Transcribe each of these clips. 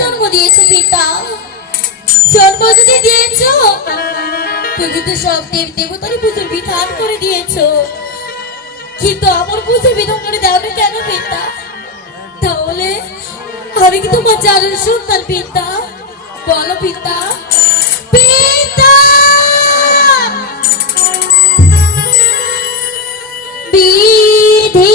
জন্ম দিয়েছো পিতা? জন্ম যদি দিয়েছো, তুমি তো সব দেব দেবতার পুজোর বিধান করে দিয়েছো, কিন্তু আমার পুজোর বিধান করে দাও না কেন পিতা? তাহলে আমি কি তোমার জানার সন্তান পিতা? বলো পিতা। পিতা বিধি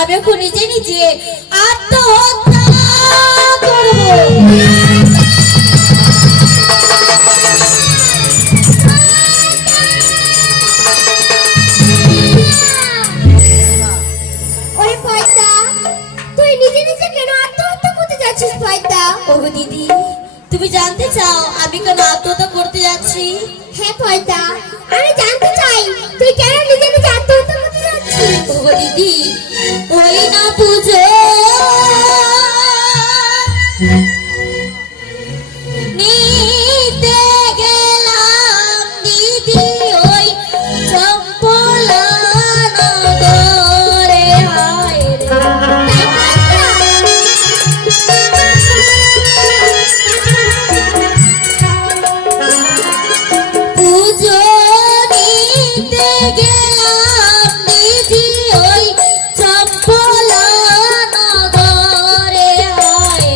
আমি এখন নিজে নিজে আত্মহত্যা করবো। তুই নিজে নিজে কেন আত্মহত্যা করতে যাচ্ছিস পয়দা? ওগো দিদি, তুমি জানতে চাও আমি কেন আত্মহত্যা করতে যাচ্ছি? হ্যাঁ পয়দা, আমি জানতে চাই তুই কেন নিজে নিজে আত্মহত্যা করতে যাচ্ছিস? ওগো দিদি, ওই না পুজো নিতে গেলাম দিদি ওই চম্পলা নগরে। হায় পুজো নিতে গেলাম দিদি ওই চম্পলা নগরে। হায়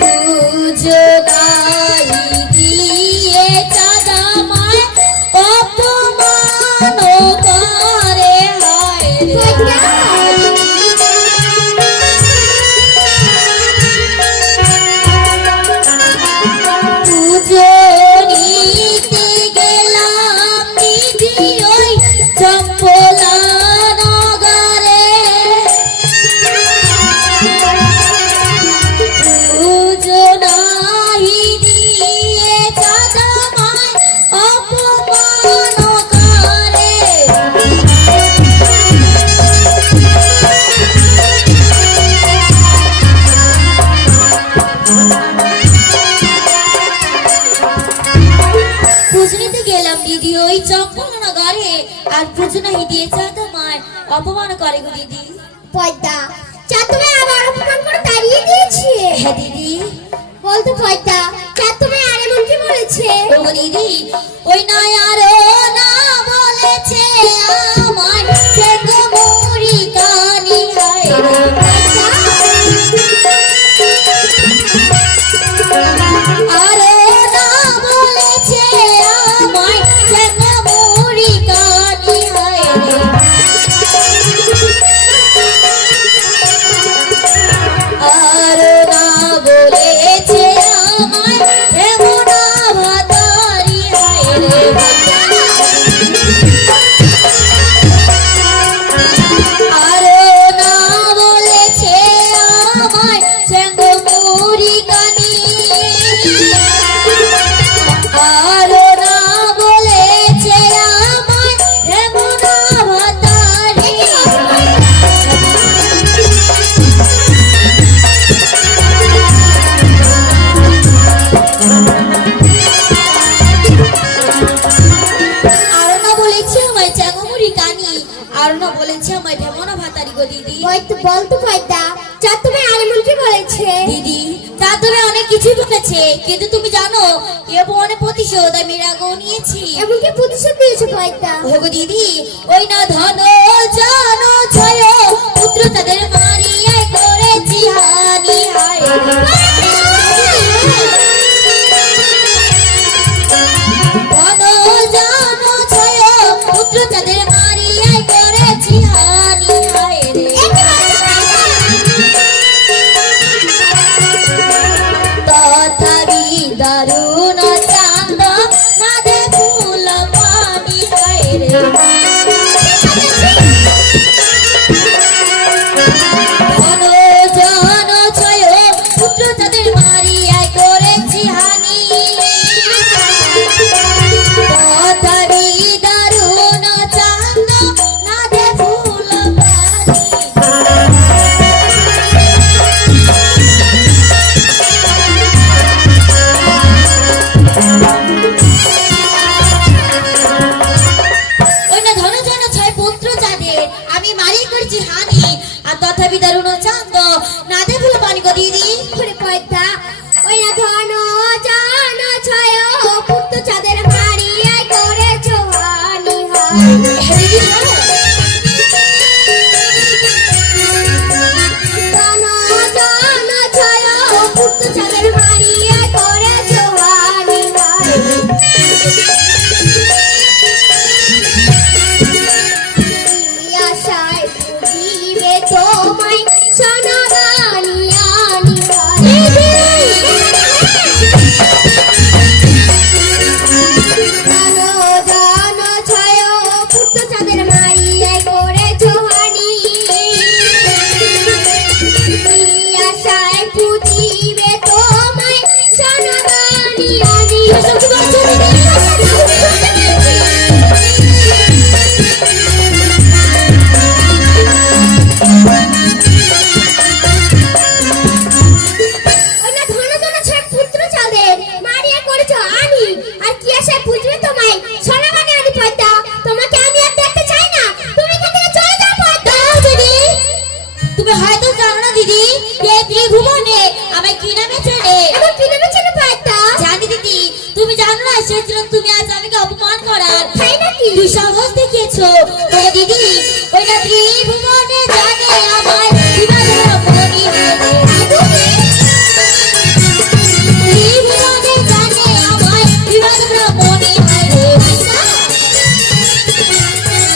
পুজো গাই দিয়ে চাঁদা মায় অপমান করে। হায় আর পুজো নাহি দিয়েছে তোমায় অপমান করে গো দিদি। পয়দা চাঁদ তোমায় আবার অপমান করে তাড়িয়ে দিয়েছে? হ্যাঁ দিদি। বলতো পয়দা চাঁদ তোমায় আর এমন কি বলেছে? ও দিদি ওই না আরো না বলেছে আমার চেঙ্গো মুড়ি কানি হায় রে। আরো না বলেছে আমায় চেঙ্গো মুড়ি কানি হায় রে। আরো না বলেছে আমায় হেমনা ভাতারি হায় রে। আরো না বলেছে আমায় চেঙ্গো মুড়ি কানি। আরো না বলেছে আমায় হেমনা ভাতারি। আরো না বলেছে আমায় চেঙ্গো মুড়ি কানি। আরো না বলেছে আমায় হেমনা ভাতারি গো দিদি। বলতো পয়দা চাঁদ তোমায় আর এমন কি বলেছে? দিদি তা তুমি অনেক কিছুই বলেছে কিন্তু তুমি জানো এ বনে প্রতিশোধ আমি রাগও নিয়েছি। এমন কি প্রতিশোধ দিয়েছে পয়দা? ওগো দিদি ওই না ধন জানো ছয় পুত্র তাদের মারিয়াই করেছি হানি হায় রে। ধন জানো ছয় পুত্র তাদের মারিয়াই করেছি হানি হায় রে। তথাপি দারুণ চাঁদ নাদে ফুল পানি হায় রে। ধন জন ছয় পুত্র তাদের মারিয়াই করেছি হানি। তথাপি দারুণ চাঁদ নাদে ফুল পানি। ওই না ধন জন ছয় পুত্র যাদের আমি মারি করেছি হানি। আর তথাপি দারুণ চাঁদ নাদে ফুল পানি গো দিদি। ওরে পয়দা ওই না ধন জান ছয় পুত্র চাঁদের মারিয়া করেছো হানি হায়। হ্যাঁ দিদি শোনো। ধন জান ছয় পুত্র চাঁদের মারিয়া করেছো হানি হায়। আশায় বুঝিবে তোমায় সোনাগানি আনি জানো জানো ছয় পুত্র চাঁদের মারিয়া করেছো হানি। আশায় বুঝিবে তোমায় সোনাগানি আনি। ওই না ধন ধন ছয় পুত্র চাঁদের মারিয়া করেছো আনি। আর কি আশায় বুঝবে তোমায় সোনাগানি আনি পয়দা? তোমাকে আমি আর দেখতে চাই না। তুমি এখান থেকে চলে যাও পয়দা। দিদি তুমি হয়তো জানো না দিদি এই ত্রিভুবনে আমায় কি নামে চেনে। এমন কি নেবে ছেলে পয়দা? জানি দিদি তুমি জানো না সেজন্য তুমি আজ আমাকে অপমান করার তাই নাকি? তুই সাহস দেখিয়েছো। ও দিদি ওই না ত্রিভুবনে জানে আমায় বিবাদের অপরাধী হায় রে। ত্রিভুবনে জানে আমায় বিবাদের অপরাধী হায় রে।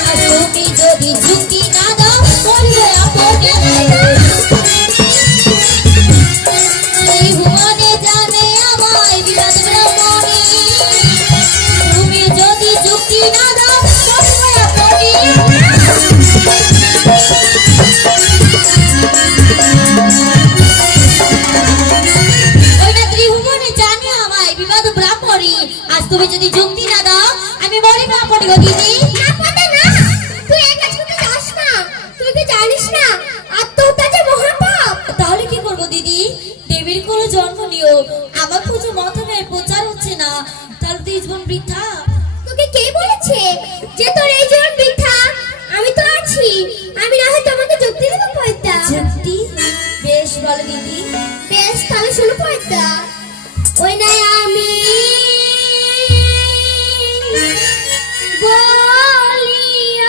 আর তুমি যদি যুক্তি না দাও বলবে আপনি হায় রে। ত্রিভুবনে জানে আমায় বিবাদের অপরাধী। তুমি যদি যুক্তি না দাও বলবে আপনি। তুমি যদি যুক্তি না দাও আমি বলি ব্রাহ্মণী গো দিদি। না পাবে না, তুই এই কাজ করতে যাস না। তুই কি জানিস না আত্মহত্যা যে মহাপাপ? তাহলে কি করবো দিদি? দেবীর কোলে জন্ম নিও, আমার পুজো মতনের প্রচার হচ্ছে না, তাহলে তো জীবন বৃথা। তোকে কে বলেছে যে তোর এই জীবন বৃথা, আমি তো আছি, আমি না হয় তোমাকে যুক্তি দেবো পয়দা। যুক্তি? বেশ বলো দিদি। বেশ তাহলে শুনো পয়দা। ওই নাই আমি বলি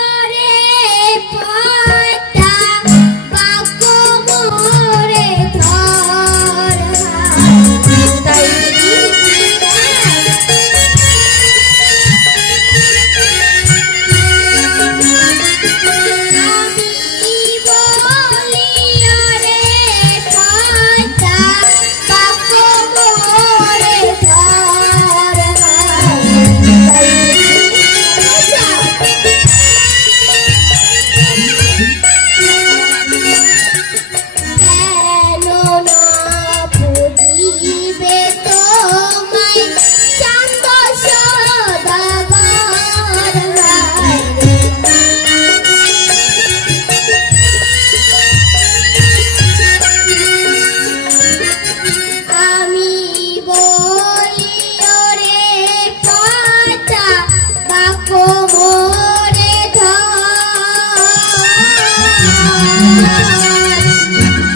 ওরে পয়দা, বাক্য মোরে ধর। তাই দিদি? আমি বলি ওরে পয়দা, বাক্য মোরে ধর। কেন না বুঝিবে তোমায় চান্দ আমি বলি ওরে পাতা, বাক্য মোরে ধর।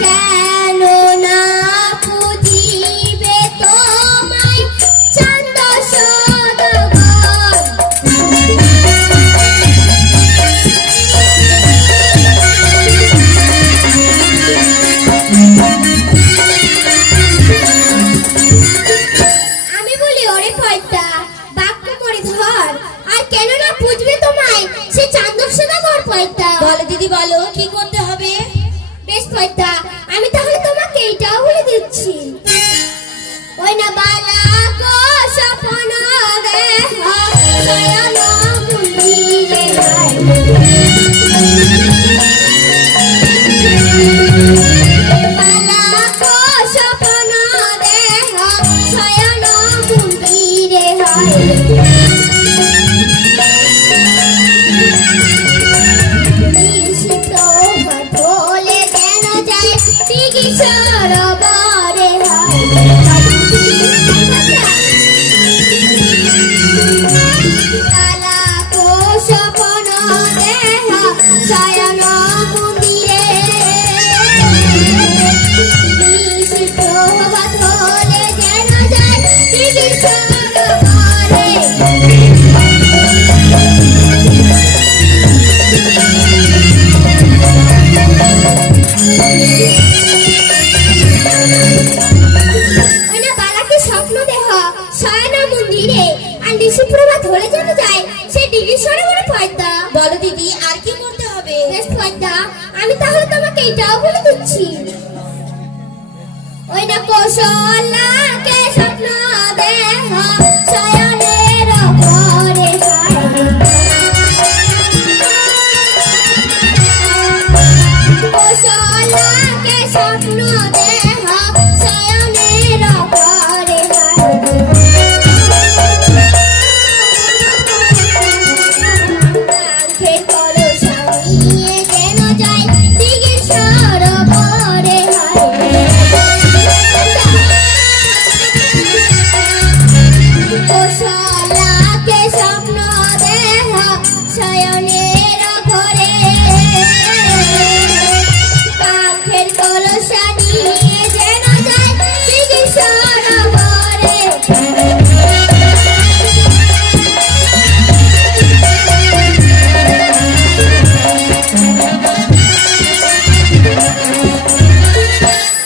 কেন না বুঝিবে তোমায় চান্দ সদাগর। আমি বলি ওরে পয়দা, বাক্য করে ধর। আর কেন না বুঝবে তোমায় সে চান্দক সদাগর পয়দা। বলো দিদি বলো, কি করতে হবে? বেশ পয়দা, আমি তাহলে তোমাকে এইটাও বলে দিচ্ছি। ওই না বালা গো স্বপ্ন দেহ শয়ন মন্দিরে নাই। বালা গো স্বপ্ন দেহ শয়ন মন্দিরে হয়। বলে কেন যায় দিঘি সরোবরে হয়। কালা কোষ স্বপ্ন দেহ শয়ন মন্দিরে। প্রভাত হলে কেন যায় দিঘি সরোবরে। ওই না বালাকে স্বপ্ন দেহ শয়না মন্দিরে। আর নিশি প্রভাত হলে যেন যায় সে ডিগ্রি সরোবরে পয়দা। বলো দিদি, আর কি করতে হবে? বেশ পয়দা, আমি তাহলে তোমাকে এটাও বলে দিচ্ছি। ওই না কৌশলাকে স্বপ্ন দেহ শয়নের ঘরে হয়। কৌশলাকে স্বপ্ন দেহ শয়নের ঘরে হয়। কাঁখে কলস নিয়ে যেন যায় দিঘির সরোবরে হয়। কৌশলাকে স্বপ্ন দেহ শয়নের ঘরে। কাঁখের কলস নিয়ে যেন যায় দিঘির সরোবরে।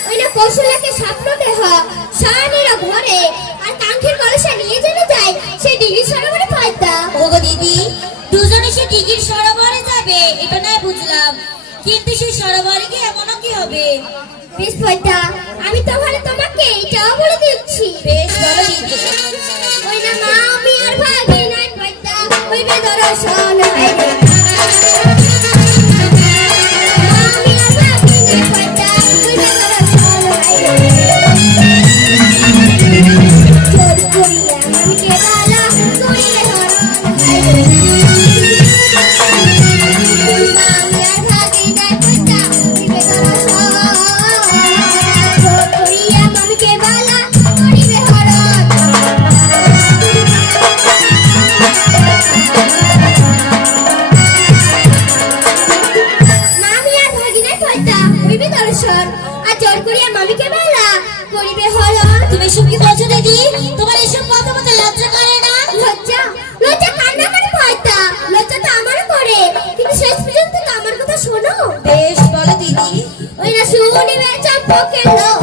ওই না কৌশলাকে স্বপ্ন দেহ শয়নের ঘরে। আর কাঁখের কলসা নিয়ে যেন যায় সে ডিগ্রি সরোবরে পয়দা। ওগো দিদি, দুজনে সে দিঘির সরোবরে যাবে এটা নয় বুঝলাম, কিন্তু সেই সরোবরে গিয়ে এমনও কি হবে? বেশ পয়দা, আমি তাহলে তোমাকে এইটাও বলে দিচ্ছি। বেশ বলো দিদি। ওই না মা আমি আর ভাগি নাই পয়দা, ওই বেদর্শন হয় রে। মা আমি আর ভাগি নাই পয়দা, ওই বেদর্শন হয় রে। চোর করিয়া আমাকে বালা করিলে হরণ হয় রে। মা আমি আর ভাগি নাই পয়দা, ওই বেদর্শন। চোর করিয়া আমাকে বালা এসব কি বলছো দিদি? তোমার এসব কথা বলতে লজ্জা করে না? লজ্জা লজ্জা কান্না করে পয়দা, লজ্জা তো আমারও করে, কিন্তু শেষ পর্যন্ত তো আমার কথা শোনো। বেশ বলো দিদি। ওই না শুনিবে চম্পকের লোক